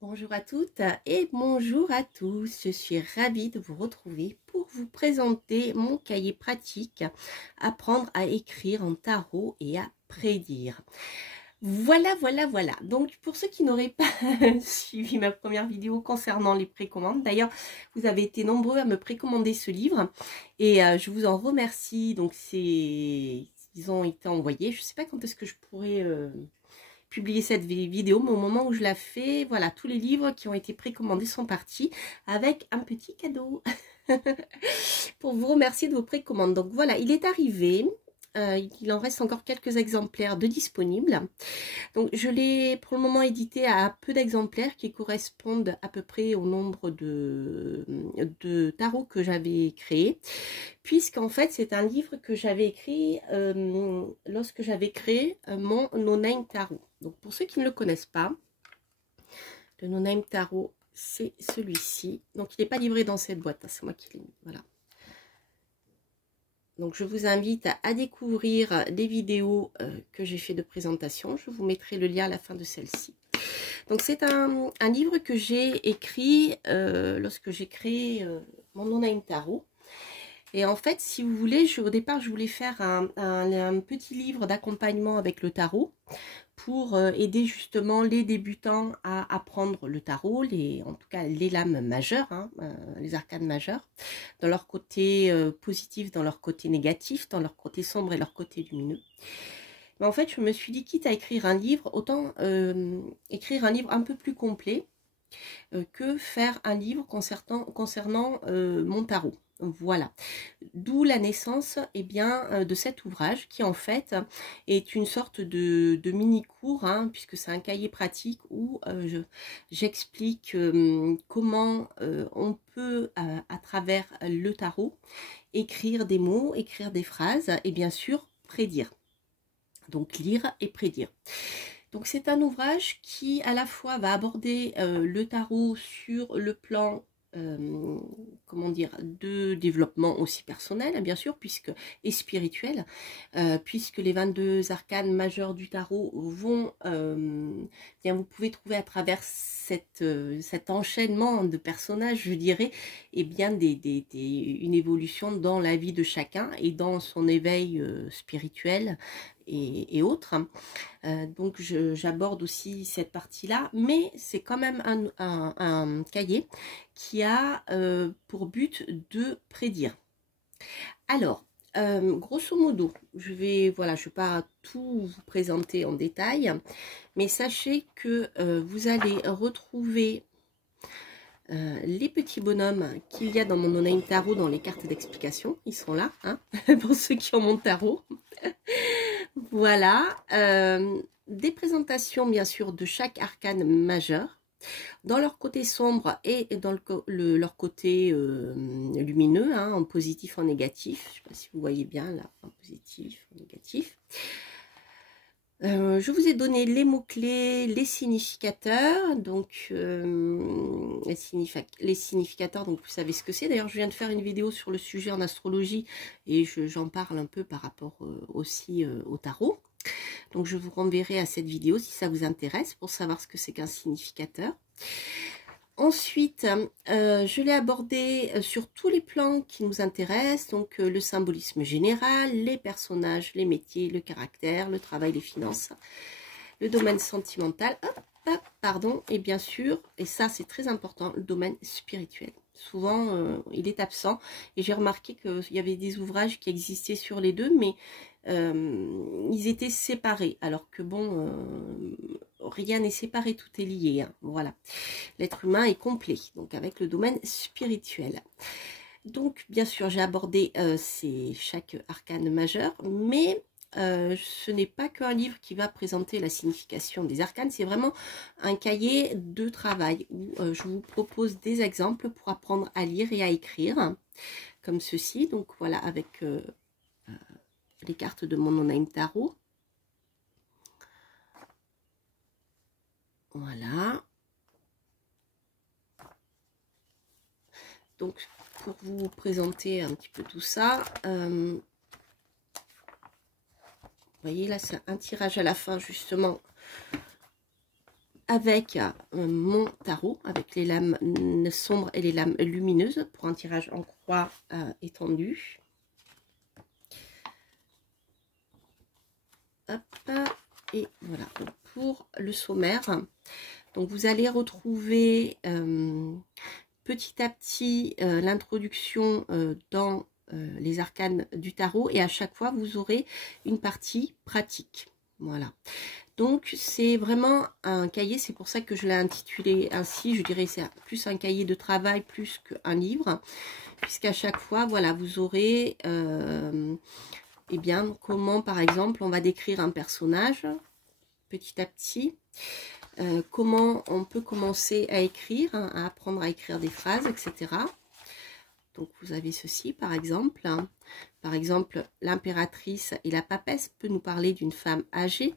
Bonjour à toutes et bonjour à tous, je suis ravie de vous retrouver pour vous présenter mon cahier pratique Apprendre à écrire en tarot et à prédire. Voilà, donc pour ceux qui n'auraient pas suivi ma première vidéo concernant les précommandes, d'ailleurs vous avez été nombreux à me précommander ce livre et je vous en remercie. Donc ils ont été envoyés, je ne sais pas quand est-ce que je pourrais publier cette vidéo, mais au moment où je la fais, voilà, tous les livres qui ont été précommandés sont partis avec un petit cadeau pour vous remercier de vos précommandes. Donc voilà, il est arrivé. Il en reste encore quelques exemplaires de disponibles. Donc je l'ai pour le moment édité à peu d'exemplaires qui correspondent à peu près au nombre de tarots que j'avais créé, puisqu'en fait c'est un livre que j'avais écrit lorsque j'avais créé mon No Name Tarot. Donc pour ceux qui ne le connaissent pas, le No Name Tarot c'est celui-ci. Donc il n'est pas livré dans cette boîte, hein, c'est moi qui l'ai mis, voilà. Donc je vous invite à découvrir les vidéos que j'ai fait de présentation. Je vous mettrai le lien à la fin de celle-ci. Donc c'est un livre que j'ai écrit lorsque j'ai créé mon No Name Tarot. Et en fait, si vous voulez, au départ, je voulais faire un petit livre d'accompagnement avec le tarot pour aider justement les débutants à apprendre le tarot, en tout cas les lames majeures, hein, les arcanes majeures, dans leur côté positif, dans leur côté négatif, dans leur côté sombre et leur côté lumineux. Mais en fait, je me suis dit, quitte à écrire un livre, autant écrire un livre un peu plus complet que faire un livre concernant mon tarot. Voilà, d'où la naissance de cet ouvrage qui en fait est une sorte de mini-cours, hein, puisque c'est un cahier pratique où j'explique comment on peut, à travers le tarot, écrire des mots, écrire des phrases et bien sûr prédire. Donc lire et prédire. Donc c'est un ouvrage qui à la fois va aborder le tarot sur le plan comment dire, de développement aussi personnel, bien sûr, et spirituel, puisque les 22 arcanes majeures du tarot vont, bien vous pouvez trouver à travers cet enchaînement de personnages, je dirais, et bien une évolution dans la vie de chacun et dans son éveil spirituel et autres. Donc j'aborde aussi cette partie-là, mais c'est quand même un cahier qui a pour but de prédire. Alors, grosso modo, je vais pas tout vous présenter en détail, mais sachez que vous allez retrouver les petits bonhommes qu'il y a dans mon No Name Tarot dans les cartes d'explication. Ils sont là, hein, pour ceux qui ont mon tarot. Voilà, des présentations bien sûr de chaque arcane majeur, dans leur côté sombre et dans leur côté lumineux, hein, en positif, en négatif. Je ne sais pas si vous voyez bien là, en positif, en négatif. Je vous ai donné les mots-clés, les significateurs, donc les significateurs, donc vous savez ce que c'est. D'ailleurs, je viens de faire une vidéo sur le sujet en astrologie et j'en parle un peu par rapport aussi au tarot. Donc je vous renverrai à cette vidéo si ça vous intéresse pour savoir ce que c'est qu'un significateur. Ensuite, je l'ai abordé sur tous les plans qui nous intéressent, donc le symbolisme général, les personnages, les métiers, le caractère, le travail, les finances, le domaine sentimental, pardon, et bien sûr, et ça c'est très important, le domaine spirituel. Souvent, il est absent et j'ai remarqué qu'il y avait des ouvrages qui existaient sur les deux, mais ils étaient séparés, alors que bon, rien n'est séparé, tout est lié, hein, voilà. L'être humain est complet, donc avec le domaine spirituel. Donc, bien sûr, j'ai abordé chaque arcane majeur, mais ce n'est pas qu'un livre qui va présenter la signification des arcanes, c'est vraiment un cahier de travail où je vous propose des exemples pour apprendre à lire et à écrire, comme ceci. Donc voilà, avec les cartes de mon No Name Tarot. Voilà. Donc, pour vous présenter un petit peu tout ça, vous voyez là, c'est un tirage à la fin, justement, avec mon tarot, avec les lames sombres et les lames lumineuses, pour un tirage en croix étendu. Hop, et voilà, pour le sommaire. Donc vous allez retrouver petit à petit l'introduction dans les arcanes du tarot, et à chaque fois vous aurez une partie pratique. Voilà, donc c'est vraiment un cahier, c'est pour ça que je l'ai intitulé ainsi. Je dirais c'est plus un cahier de travail plus qu'un livre, puisqu'à chaque fois, voilà, vous aurez eh bien comment par exemple on va décrire un personnage petit à petit, comment on peut commencer à écrire, hein, à apprendre à écrire des phrases, etc. Donc vous avez ceci par exemple, hein. Par exemple, l'impératrice et la papesse peut nous parler d'une femme âgée.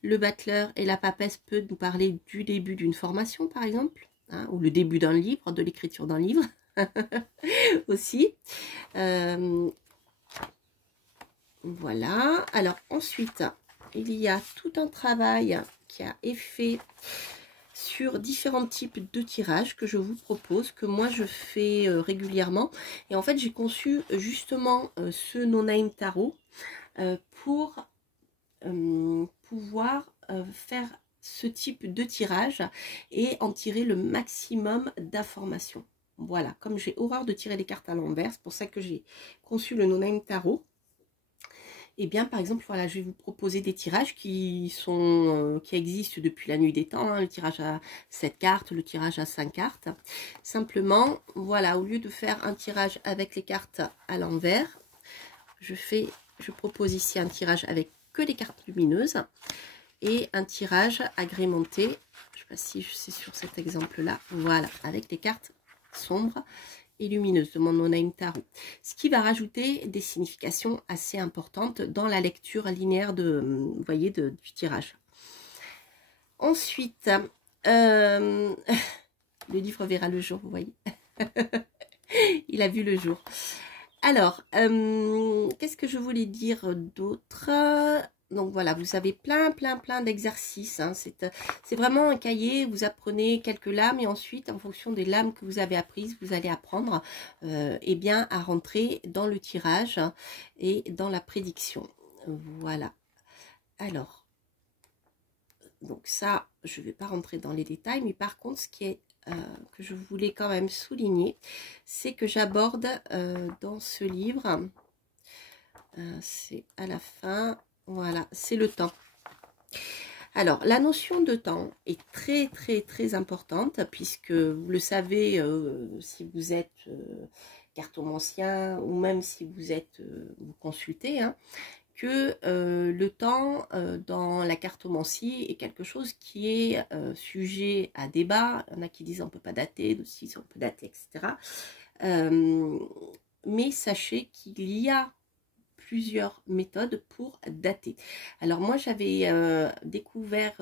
Le battleur et la papesse peut nous parler du début d'une formation par exemple, hein, ou le début d'un livre, de l'écriture d'un livre aussi. Voilà, alors ensuite, il y a tout un travail qui a été fait sur différents types de tirages que je vous propose, que moi je fais régulièrement. Et en fait, j'ai conçu justement ce No Name Tarot pour pouvoir faire ce type de tirage et en tirer le maximum d'informations. Voilà, comme j'ai horreur de tirer les cartes à l'envers, c'est pour ça que j'ai conçu le No Name Tarot. Et bien, par exemple, voilà, je vais vous proposer des tirages qui existent depuis la nuit des temps, hein, le tirage à 7 cartes, le tirage à 5 cartes. Simplement, voilà, au lieu de faire un tirage avec les cartes à l'envers, je propose ici un tirage avec que les cartes lumineuses et un tirage agrémenté, je ne sais pas si c'est sur cet exemple-là, voilà, avec les cartes sombres et lumineuse de mon No Name Tarot, ce qui va rajouter des significations assez importantes dans la lecture linéaire vous voyez, du tirage. Ensuite, le livre verra le jour, vous voyez. Il a vu le jour. Alors, qu'est-ce que je voulais dire d'autre? Donc voilà, vous avez plein d'exercices, hein. C'est vraiment un cahier, vous apprenez quelques lames et ensuite, en fonction des lames que vous avez apprises, vous allez apprendre eh bien, à rentrer dans le tirage et dans la prédiction. Voilà. Alors, donc ça, je ne vais pas rentrer dans les détails, mais par contre, ce qui est que je voulais quand même souligner, c'est que j'aborde dans ce livre, c'est à la fin, voilà, c'est le temps. Alors, la notion de temps est très importante, puisque vous le savez, si vous êtes cartomancien ou même si vous êtes vous consultez, hein, que le temps dans la cartomancie est quelque chose qui est sujet à débat. Il y en a qui disent on ne peut pas dater, d'autres disent on peut dater, etc. Mais sachez qu'il y a plusieurs méthodes pour dater. Alors moi j'avais découvert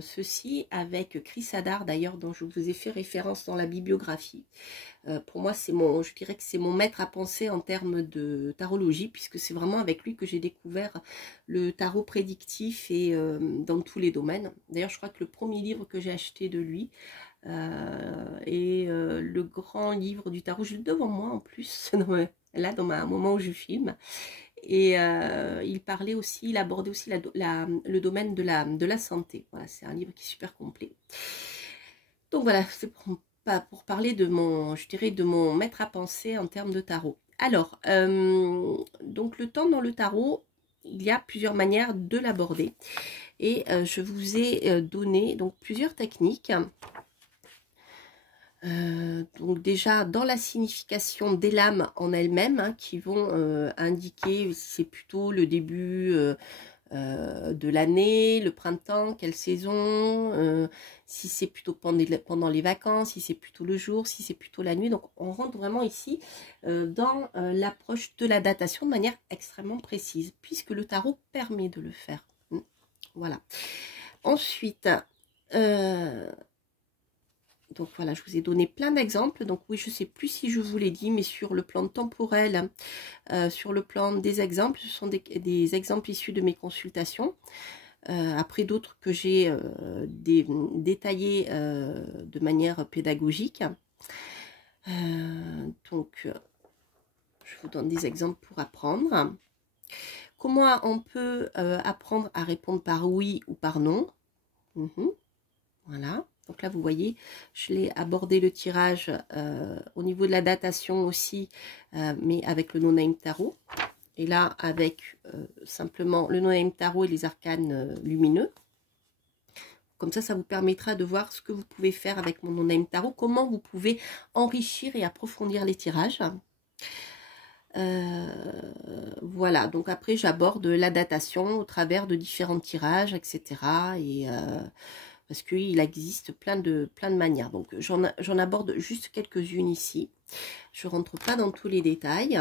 ceci avec Chris Hadar, d'ailleurs, dont je vous ai fait référence dans la bibliographie. Pour moi je dirais que c'est mon maître à penser en termes de tarologie, puisque c'est vraiment avec lui que j'ai découvert le tarot prédictif et dans tous les domaines. D'ailleurs je crois que le premier livre que j'ai acheté de lui et le grand livre du tarot, je l'ai devant moi en plus, là dans un moment où je filme. Et il parlait aussi, il abordait aussi le domaine de la santé. Voilà, c'est un livre qui est super complet. Donc voilà, c'est pour parler de je dirais, de mon maître à penser en termes de tarot. Alors, donc le temps dans le tarot, il y a plusieurs manières de l'aborder. Et je vous ai donné donc plusieurs techniques. Donc déjà dans la signification des lames en elles-mêmes, hein, qui vont indiquer si c'est plutôt le début de l'année, le printemps, quelle saison, si c'est plutôt pendant les vacances, si c'est plutôt le jour, si c'est plutôt la nuit. Donc on rentre vraiment ici dans l'approche de la datation de manière extrêmement précise, puisque le tarot permet de le faire. Voilà. Ensuite, donc voilà, je vous ai donné plein d'exemples. Donc oui, je ne sais plus si je vous l'ai dit, mais sur le plan temporel, sur le plan des exemples, ce sont des exemples issus de mes consultations. Après d'autres que j'ai détaillées de manière pédagogique. Donc, je vous donne des exemples pour apprendre. Comment on peut apprendre à répondre par oui ou par non. Voilà. Donc là, vous voyez, je l'ai abordé le tirage au niveau de la datation aussi, mais avec le No-Name Tarot. Et là, avec simplement le No-Name Tarot et les arcanes lumineux. Comme ça vous permettra de voir ce que vous pouvez faire avec mon No-Name Tarot, comment vous pouvez enrichir et approfondir les tirages. Voilà, donc après j'aborde la datation au travers de différents tirages, etc. Et parce qu'il existe plein de manières. Donc j'en aborde juste quelques-unes ici. Je ne rentre pas dans tous les détails.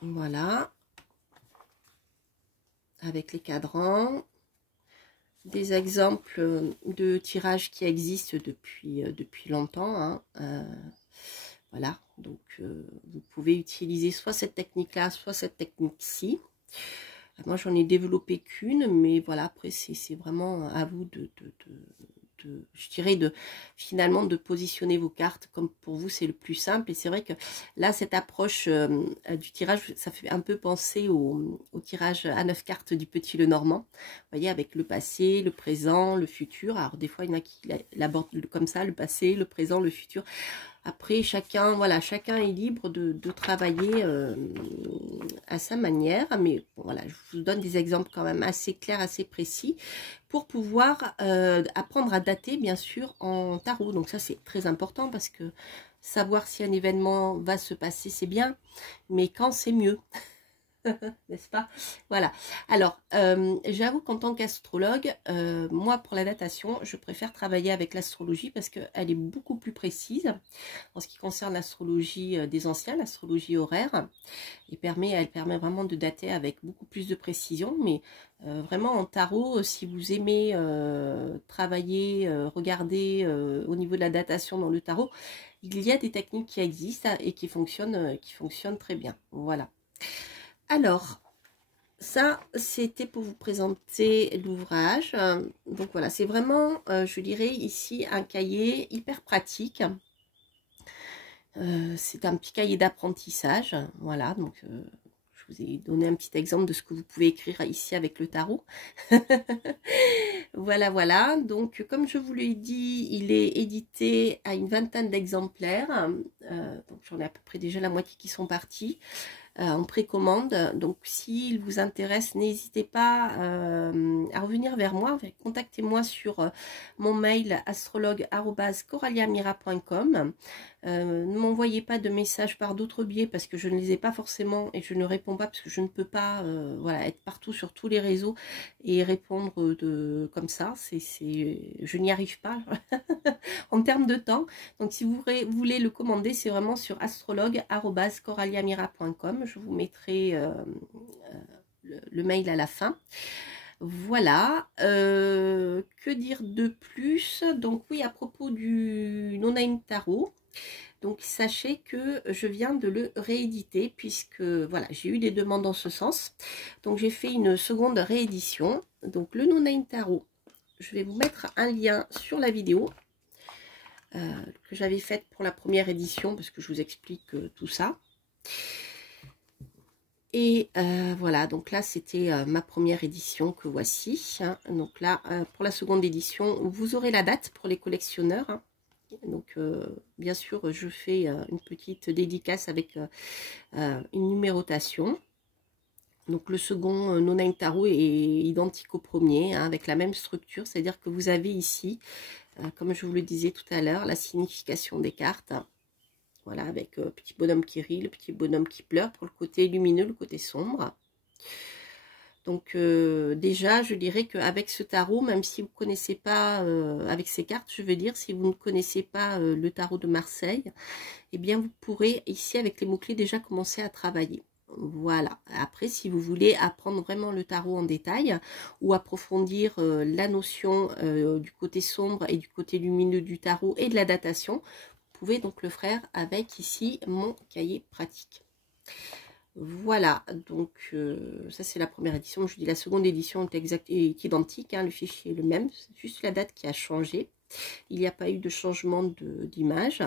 Voilà. Avec les cadrans. Des exemples de tirages qui existent depuis longtemps. Hein. Voilà, donc vous pouvez utiliser soit cette technique-là, soit cette technique-ci. Moi, j'en ai développé qu'une, mais voilà, après, c'est vraiment à vous je dirais, finalement, de positionner vos cartes comme pour vous, c'est le plus simple. Et c'est vrai que là, cette approche du tirage, ça fait un peu penser au tirage à 9 cartes du Petit Lenormand. Vous voyez, avec le passé, le présent, le futur. Alors, des fois, il y en a qui l'abordent comme ça, le passé, le présent, le futur. Après, chacun est libre de travailler à sa manière. Mais bon, voilà, je vous donne des exemples quand même assez clairs, assez précis pour pouvoir apprendre à dater, bien sûr, en tarot. Donc ça, c'est très important parce que savoir si un événement va se passer, c'est bien. Mais quand, c'est mieux. N'est-ce pas? Voilà. Alors, j'avoue qu'en tant qu'astrologue, moi, pour la datation, je préfère travailler avec l'astrologie parce qu'elle est beaucoup plus précise en ce qui concerne l'astrologie des anciens, l'astrologie horaire. Elle permet vraiment de dater avec beaucoup plus de précision, mais vraiment en tarot, si vous aimez travailler, regarder au niveau de la datation dans le tarot, il y a des techniques qui existent et qui fonctionnent très bien. Voilà. Alors, ça, c'était pour vous présenter l'ouvrage. Donc voilà, c'est vraiment, je dirais ici, un cahier hyper pratique. C'est un petit cahier d'apprentissage. Voilà, donc je vous ai donné un petit exemple de ce que vous pouvez écrire ici avec le tarot. Voilà, voilà. Donc, comme je vous l'ai dit, il est édité à une vingtaine d'exemplaires. Donc, j'en ai à peu près déjà la moitié qui sont partis. En précommande. Donc s'il vous intéresse, n'hésitez pas à revenir vers moi, contactez-moi sur mon mail astrologue@coraliamira.com. Ne m'envoyez pas de messages par d'autres biais parce que je ne les ai pas forcément et je ne réponds pas parce que je ne peux pas voilà, être partout sur tous les réseaux et répondre comme ça, je n'y arrive pas en termes de temps. Donc si vous voulez le commander, c'est vraiment sur astrologue@coraliamira.com. Je vous mettrai le mail à la fin. Voilà, que dire de plus? Donc oui, à propos du No-Name Tarot, donc sachez que je viens de le rééditer puisque voilà, j'ai eu des demandes en ce sens. Donc j'ai fait une seconde réédition. Donc le No-Name Tarot, je vais vous mettre un lien sur la vidéo que j'avais faite pour la première édition parce que je vous explique tout ça. Et voilà, donc là c'était ma première édition que voici. Hein. Donc là, pour la seconde édition, vous aurez la date pour les collectionneurs. Hein. Donc bien sûr, je fais une petite dédicace avec une numérotation. Donc le second No-Name Tarot est identique au premier, hein, avec la même structure, c'est-à-dire que vous avez ici, comme je vous le disais tout à l'heure, la signification des cartes. Voilà, avec le petit bonhomme qui rit, le petit bonhomme qui pleure pour le côté lumineux, le côté sombre. Donc déjà, je dirais qu'avec ce tarot, même si vous ne connaissez pas, avec ces cartes, je veux dire, si vous ne connaissez pas le tarot de Marseille, eh bien vous pourrez ici, avec les mots-clés, déjà commencer à travailler. Voilà. Après, si vous voulez apprendre vraiment le tarot en détail ou approfondir la notion du côté sombre et du côté lumineux du tarot et de la datation, vous pouvez donc le faire avec ici mon cahier pratique. Voilà, donc ça c'est la première édition. Je dis la seconde édition est identique, hein, le fichier est le même, c'est juste la date qui a changé. Il n'y a pas eu de changement d'image.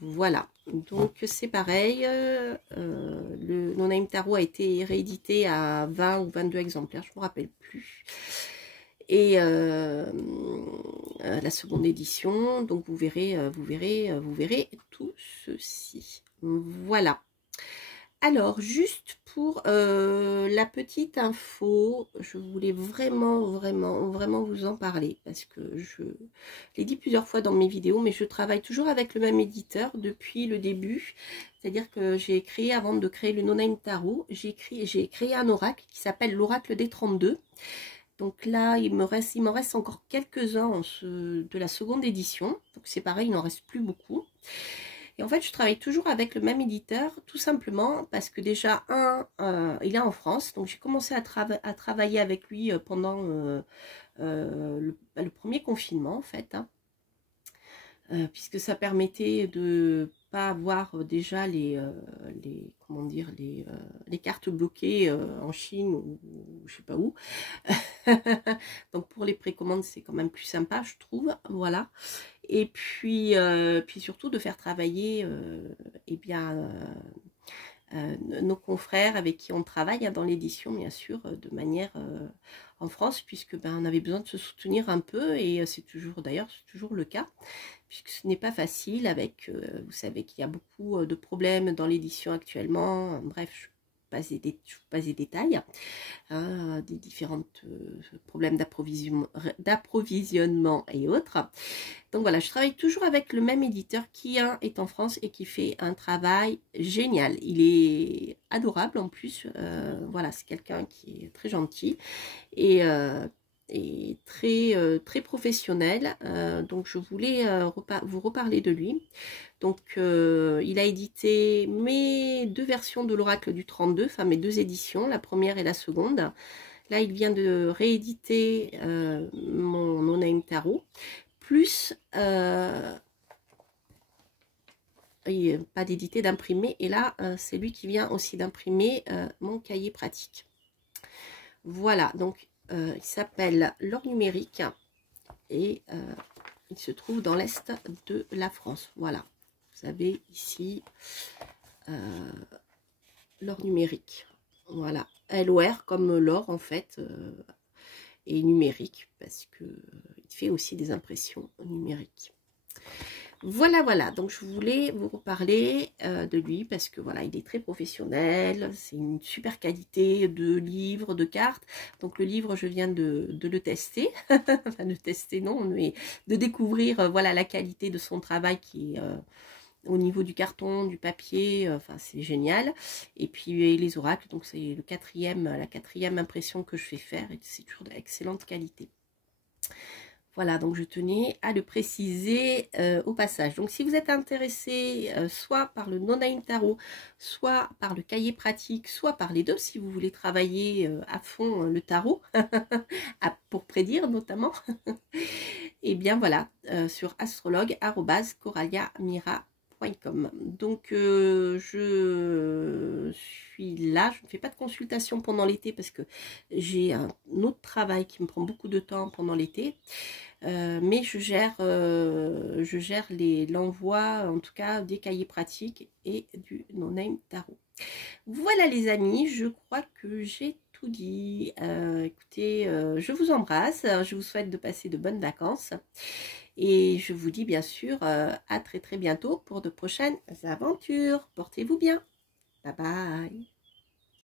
Voilà, donc c'est pareil. Le No Name Tarot a été réédité à 20 ou 22 exemplaires, je ne me rappelle plus. Et la seconde édition, donc vous verrez tout ceci. Voilà. Alors, juste pour la petite info, je voulais vraiment vous en parler parce que je l'ai dit plusieurs fois dans mes vidéos, mais je travaille toujours avec le même éditeur depuis le début. C'est-à-dire que j'ai créé, avant de créer le No Name Tarot, j'ai créé un oracle qui s'appelle l'oracle des 32. Donc là, il m'en reste encore quelques-uns de la seconde édition. Donc c'est pareil, il n'en reste plus beaucoup. Et en fait, je travaille toujours avec le même éditeur, tout simplement parce que déjà, il est en France. Donc j'ai commencé à travailler avec lui pendant le premier confinement, en fait. Hein. Puisque ça permettait de pas avoir déjà comment dire, les cartes bloquées en Chine ou je sais pas où. Donc pour les précommandes, c'est quand même plus sympa, je trouve. Voilà. Et puis surtout de faire travailler eh bien, nos confrères avec qui on travaille hein, dans l'édition, bien sûr, de manière en France, puisque on avait besoin de se soutenir un peu, et c'est toujours, d'ailleurs, c'est toujours le cas, puisque ce n'est pas facile avec, vous savez qu'il y a beaucoup de problèmes dans l'édition actuellement, bref, je passe des détails, hein, des différents problèmes d'approvisionnement et autres. Donc voilà, je travaille toujours avec le même éditeur qui est en France et qui fait un travail génial. Il est adorable en plus, voilà, c'est quelqu'un qui est très gentil et très professionnel. Donc je voulais vous reparler de lui. Donc il a édité mes deux versions de l'oracle du 32, enfin mes deux éditions, la première et la seconde. Là il vient de rééditer mon No Name Tarot, plus pas d'éditer, d'imprimer. Et là c'est lui qui vient aussi d'imprimer mon cahier pratique. Voilà, donc il s'appelle L'Or Numérique et il se trouve dans l'est de la France. Voilà, vous avez ici L'Or Numérique. Voilà, LOR comme l'or en fait, et numérique parce que il fait aussi des impressions numériques. Voilà, voilà, donc je voulais vous reparler de lui parce que voilà, il est très professionnel, c'est une super qualité de livre, de cartes. Donc le livre, je viens de le tester, enfin de tester non, mais de découvrir voilà la qualité de son travail qui est au niveau du carton, du papier, enfin c'est génial. Et puis les oracles, donc c'est la quatrième impression que je fais faire et c'est toujours d'excellente qualité. Voilà, donc je tenais à le préciser au passage. Donc si vous êtes intéressé soit par le No Name Tarot, soit par le cahier pratique, soit par les deux, si vous voulez travailler à fond le tarot, pour prédire notamment, et bien voilà, sur astrologue@coralliamira.com. Donc je suis là, je ne fais pas de consultation pendant l'été parce que j'ai un autre travail qui me prend beaucoup de temps pendant l'été. Mais je gère l'envoi, en tout cas, des cahiers pratiques et du No Name Tarot. Voilà les amis, je crois que j'ai tout dit. Écoutez, je vous embrasse, je vous souhaite de passer de bonnes vacances. Et je vous dis bien sûr à très bientôt pour de prochaines aventures. Portez-vous bien. Bye bye.